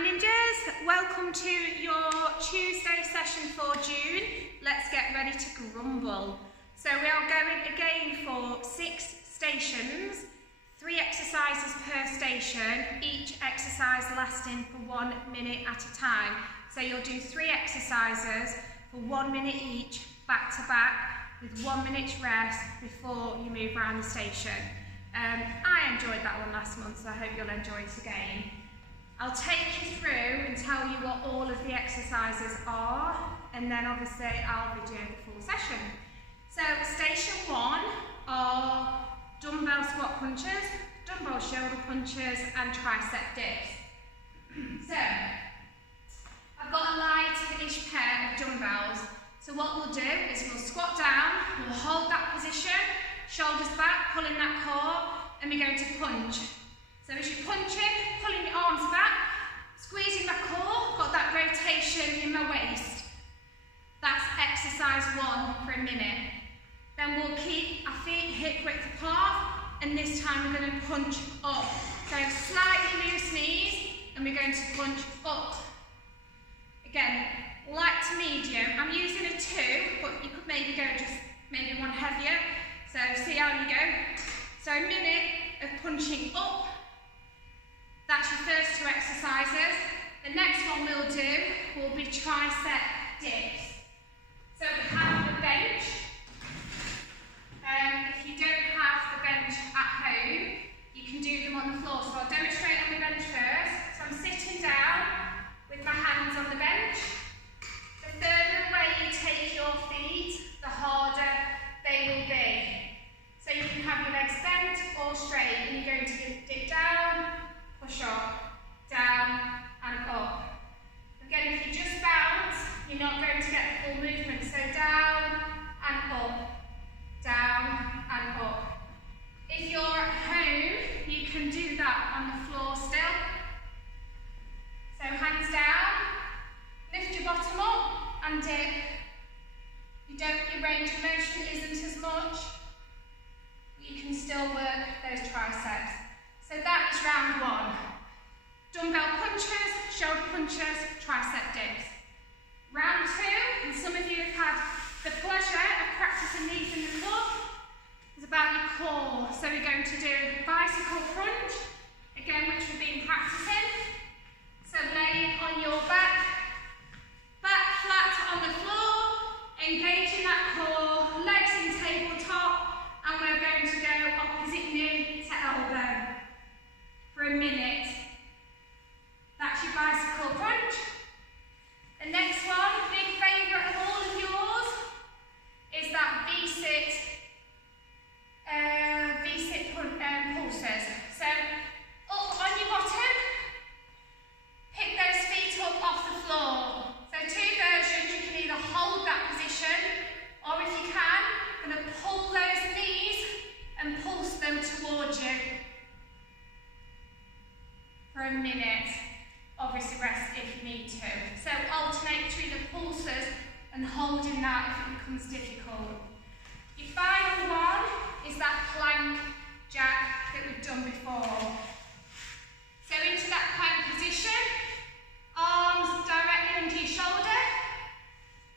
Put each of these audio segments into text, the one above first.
Ninjas, welcome to your Tuesday session for June. Let's get ready to grumble. So we are going again for 6 stations, 3 exercises per station, each exercise lasting for 1 minute at a time. So you'll do 3 exercises for 1 minute each, back to back, with 1 minute's rest before you move around the station. I enjoyed that one last month, so I hope you'll enjoy it again. I'll take you through and tell you what all of the exercises are, and then obviously I'll video the full session. So station 1 are dumbbell squat punches, dumbbell shoulder punches and tricep dips. So I've got a light-ish pair of dumbbells. So what we'll do is we'll squat down, we'll hold that position, shoulders back, pulling that core, and we're going to punch. So as you're punching, pulling your arms back, squeezing the core, got that rotation in my waist. That's exercise 1 for a minute. Then we'll keep our feet hip width apart, and this time we're going to punch up. So slightly loose knees, and we're going to punch up. Again, light to medium. I'm using a 2, but you could maybe go just maybe one heavier. So see how you go. So a minute of punching up. That's your first 2 exercises. The next one we'll do will be tricep dips. So we have the bench. If you don't have the bench at home, you can do them on the floor. So I'll demonstrate on the bench first. So I'm sitting down with my hands on the bench. The further away you take your feet, the harder they will be. So you can have your legs bent or straight, and you're going to dip down, push up, down and up. Again, if you just bounce, you're not going to get the full movement. So down and up, down and up. If you're at home, you can do that on the floor still. So hands down, lift your bottom up and dip. Your range of motion isn't as much. You can still work those triceps. So that is round 1. Dumbbell punches, shoulder punches, tricep dips. Round 2, and some of you have had the pleasure of practicing these in the club, is about your core. So we're going to do bicycle crunch, again which we've been practicing. So laying on your back flat on the floor, engaging that core, legs in tabletop, and we're going to go opposite knee to elbow for a minute. That's your bicycle crunch. The next one, big favourite of all of yours, is that V-sit pulses. So up on your bottom, pick those feet up off the floor. So 2 versions, you can either hold that position, or if you can, you're going to pull those knees and pulse them towards you for a minute. Obviously rest if you need to. So alternate between the pulses and holding that if it becomes difficult. Your final one is that plank jack that we've done before. So into that plank position, arms directly under your shoulder,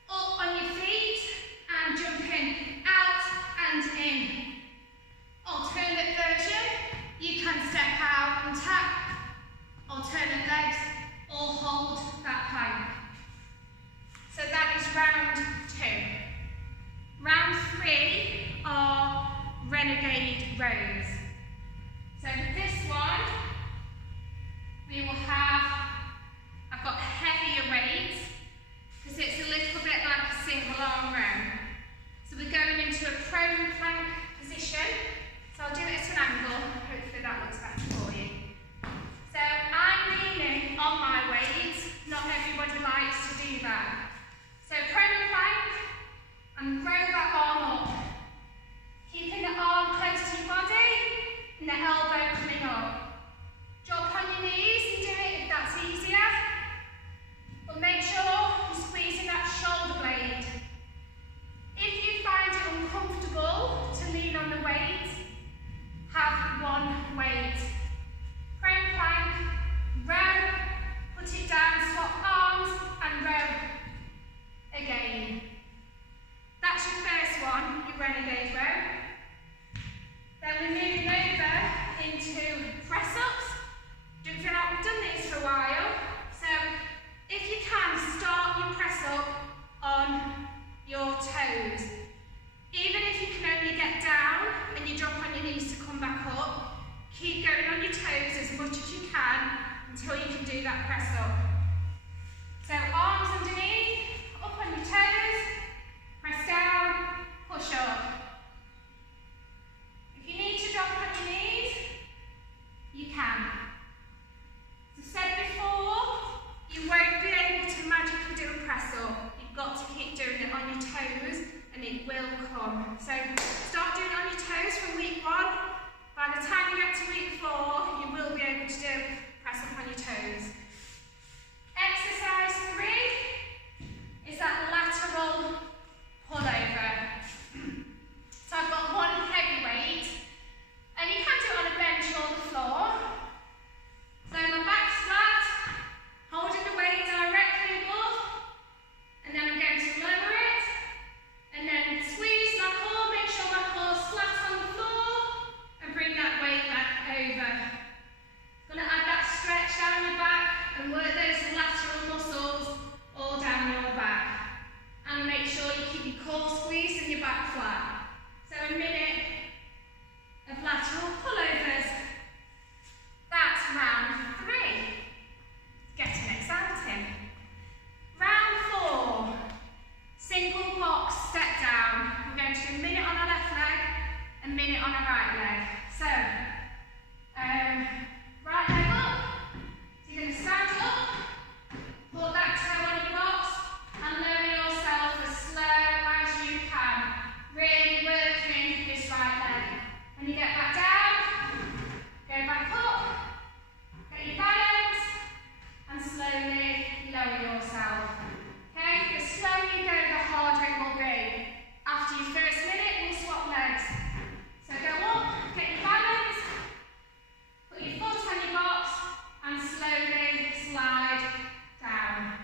up on your feet and jumping out and in. Alternate version, you can step out and tap, alternate legs, or hold that plank. So that is round 2. Round 3 are renegade rows. So for this one, do that press up. So arms underneath, up on your toes, press down, push up. If you need to drop on your knees, you can. As I said before, you won't be able to magically do a press up. You've got to keep doing it on your toes and it will come. So start doing it on your toes from week 1. By the time you get to week 4, you will be able to do press up on your toes. Exercise 3 is that lateral pullover. So I've got one heavy weight, and you can do it on a bench or the floor. So my back's flat, holding the weight directly above, and then I'm going to lower it, and then squeeze my core, make sure my core's flat on the floor, and bring that weight back over. Going to add that stretch down your back and work those lateral muscles all down your back. And make sure you keep your core squeezed and your back flat. So a minute of lateral pullovers. That's round 3. It's getting exciting. Round 4. Single box step down. We're going to do a minute on our left leg, a minute on our right leg. So, right leg up. So you're going to stand up, pull that toe on your box, and lower yourself as slow as you can. Really working this right leg. When you get back down, go back up, get your balance, and slowly lower yourself. Okay? The slower you go, the harder it will be. After your first minute, we'll swap legs. So go up, get your balance, put your foot on your box, and slowly slide down.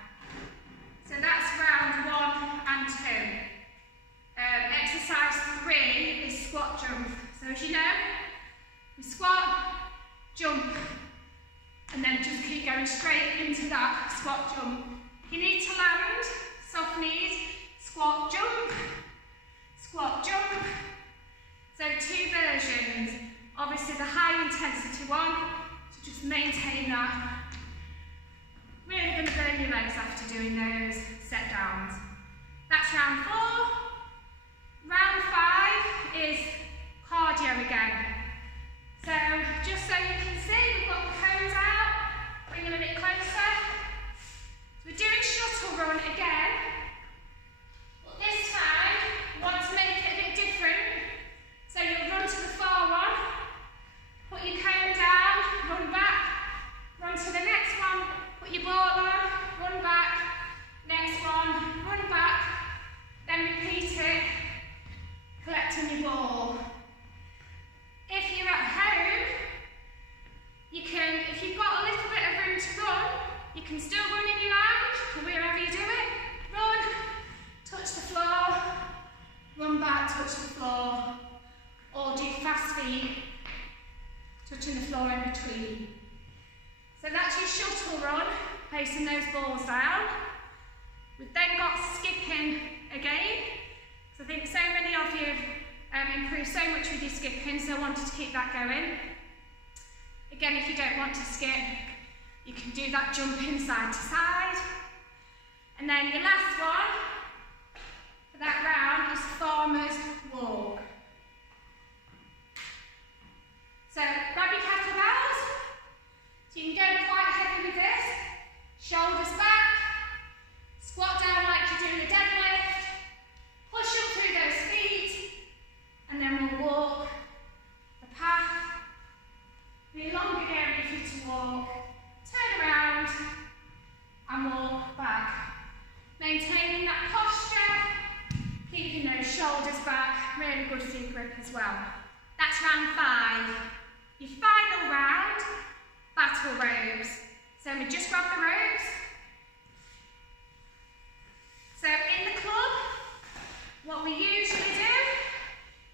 So that's round 1 and 2. Exercise 3 is squat jump. So as you know, we squat, jump, and then just keep going straight into that squat jump. If you need to land, soft knees, squat jump, squat jump. So 2 versions. Obviously the high intensity one, to just maintain that. Really going to burn your legs after doing those set downs. That's round 4. Round 5 is cardio again. So just so you can see, we've got the cones out, bring them a bit closer. So we're doing shuttle run again, but this time we want to make it a bit different. So you'll run to the far one, put your cone down, run back, run to the next one, put your ball on, run back, next one, run back, then repeat it, collecting your ball. If you're at home, you can, if you've got a little bit of room to run, you can still run in your lounge, or wherever you do it. Run, touch the floor, run back, touch the floor, or do fast feet, touching the floor in between. So that's your shuttle run, placing those balls down. We've then got skipping again. So I think so many of you improved so much with your skipping, so I wanted to keep that going. Again, if you don't want to skip, you can do that jumping side to side. And then your last one for that round is farmer's walk. So grab your kettlebells. So you can go quite heavy with this. Shoulders back. Squat down like you're doing a deadlift. Push up through those feet. And then we'll walk the path. The longer area for you to walk. Turn around and walk back. Maintaining that posture. Keeping those shoulders back. Really good for your grip as well. That's round 5. Your final round, battle ropes. So we just grab the ropes. So in the club, what we usually do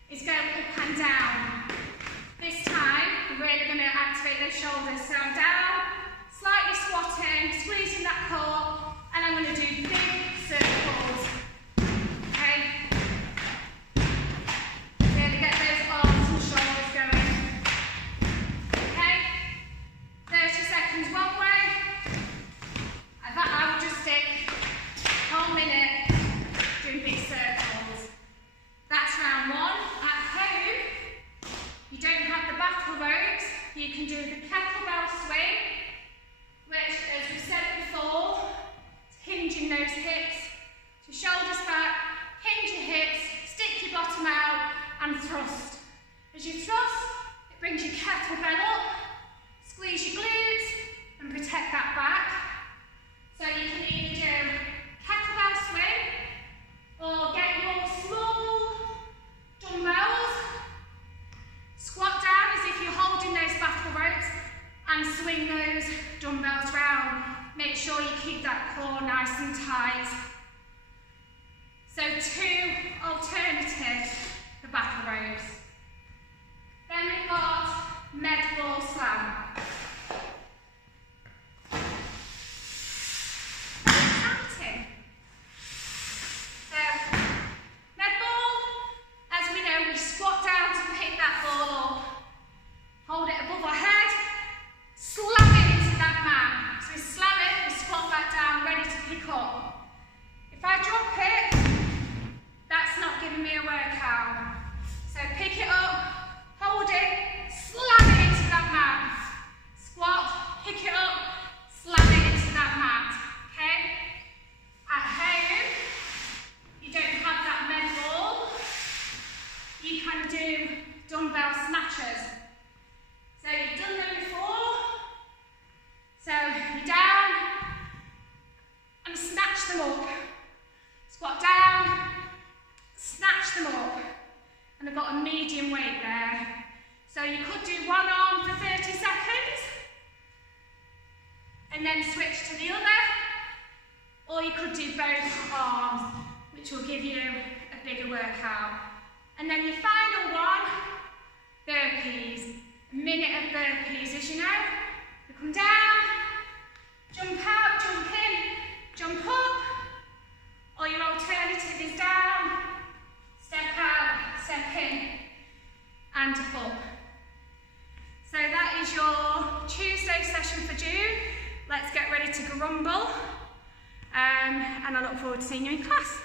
is go up and down. This time, we're really going to activate those shoulders. So I'm down, slightly squatting, squeezing that core, and I'm going to do big circles. Okay? Really get those arms and shoulders going. Okay? 30 seconds one way, dumbbells round. Make sure you keep that core nice and tight. So 2 alternatives for battle ropes. Then we've got med ball slam. Exciting. So med ball, as we know, we squat down to pick that ball up, hold it above our head, slam it into that mat. So we slam it, we squat back down, ready to pick up. If I drop it, that's not giving me a workout. So pick it up, hold it, slam it into that mat. Squat, pick it up, slam it into that mat. Okay? At home, you don't have that med ball. You can do dumbbell snatchers. So you've done them before. So you're down and snatch them up. Squat down, snatch them up. And I've got a medium weight there. So you could do one arm for 30 seconds and then switch to the other, or you could do both arms, which will give you a bigger workout. And then your final one, burpees. A minute of burpees, as you know. You come down, jump out, jump in, jump up, or your alternative is down, step out, step in, and up. So that is your Tuesday session for June. Let's get ready to grumble, and I look forward to seeing you in class.